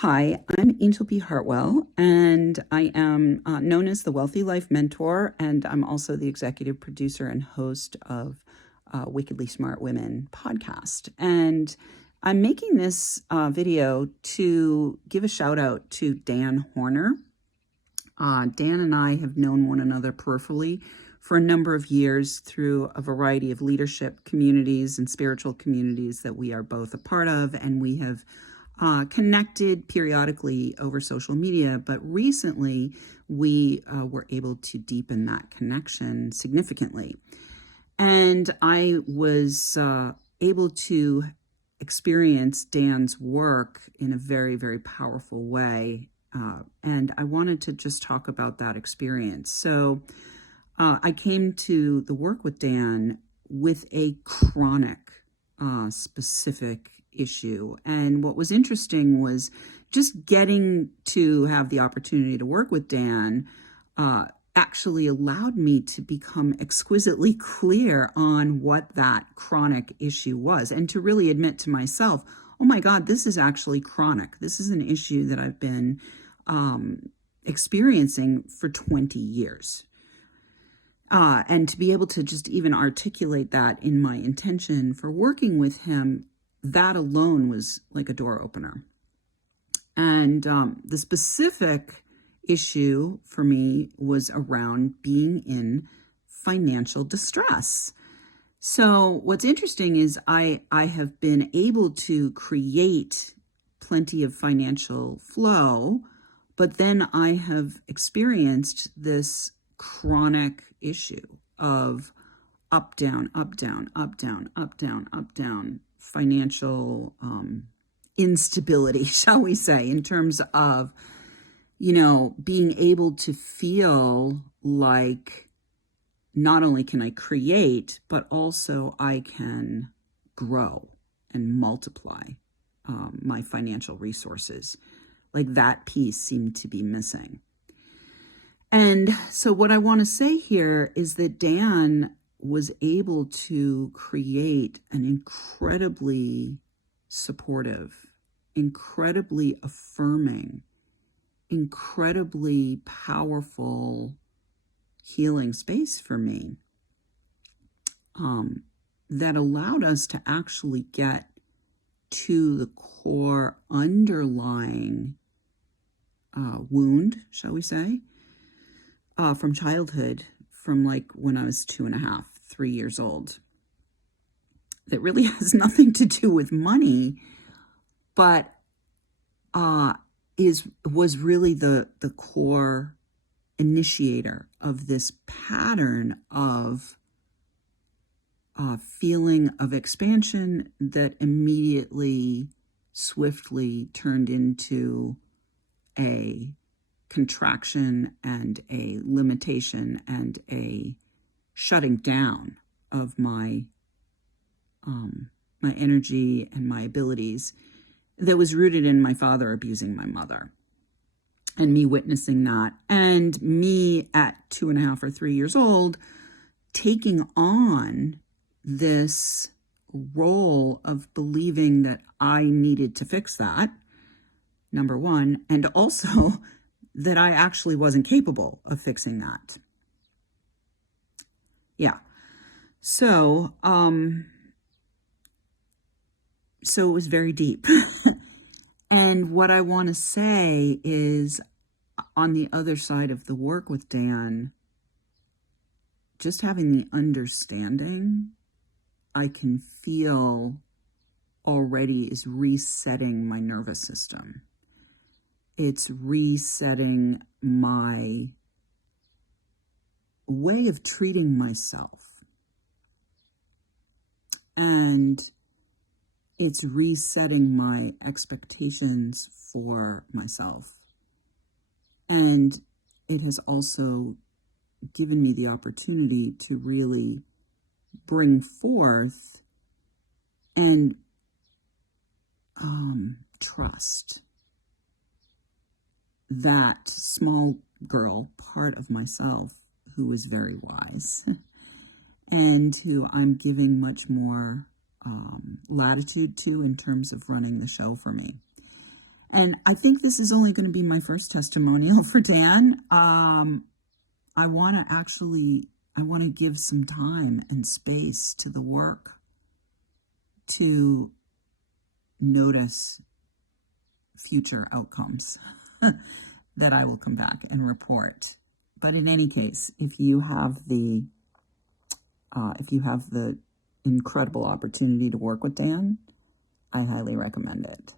Hi, I'm Angel B. Hartwell, and I am known as the Wealthy Life Mentor, and I'm also the executive producer and host of Wickedly Smart Women podcast. And I'm making this video to give a shout out to Dan Horner. Dan and I have known one another peripherally for a number of years through a variety of leadership communities and spiritual communities that we are both a part of, and we have connected periodically over social media, but recently we were able to deepen that connection significantly. And I was able to experience Dan's work in a very, very powerful way. And I wanted to just talk about that experience. So I came to the work with Dan with a chronic, specific issue. And what was interesting was just getting to have the opportunity to work with Dan actually allowed me to become exquisitely clear on what that chronic issue was, and to really admit to myself, oh my God, this is actually chronic. This is an issue that I've been experiencing for 20 years. And to be able to just even articulate that in my intention for working with him, that alone was like a door opener. And the specific issue for me was around being in financial distress. So what's interesting is I have been able to create plenty of financial flow, but then I have experienced this chronic issue of up, down, up, down, up, down, up, down, up, down, financial instability, shall we say, in terms of, being able to feel like not only can I create, but also I can grow and multiply my financial resources. Like that piece seemed to be missing. And so what I want to say here is that Dan was able to create an incredibly supportive, incredibly affirming, incredibly powerful healing space for me that allowed us to actually get to the core underlying wound, shall we say, from childhood, from like when I was 2.5, 3 years old, that really has nothing to do with money, but was really the core initiator of this pattern of feeling of expansion that immediately, swiftly turned into a contraction and a limitation and a shutting down of my energy and my abilities, that was rooted in my father abusing my mother, and me witnessing that, and me at 2.5 or 3 years old taking on this role of believing that I needed to fix that, number one, and also that I actually wasn't capable of fixing that. Yeah. So it was very deep. And what I want to say is, on the other side of the work with Dan, just having the understanding, I can feel already is resetting my nervous system. It's resetting my way of treating myself. And it's resetting my expectations for myself. And it has also given me the opportunity to really bring forth and trust that small girl part of myself who is very wise and who I'm giving much more latitude to in terms of running the show for me. And I think this is only going to be my first testimonial for Dan. I want to give some time and space to the work to notice future outcomes that I will come back and report. But in any case, if you have the incredible opportunity to work with Dan, I highly recommend it.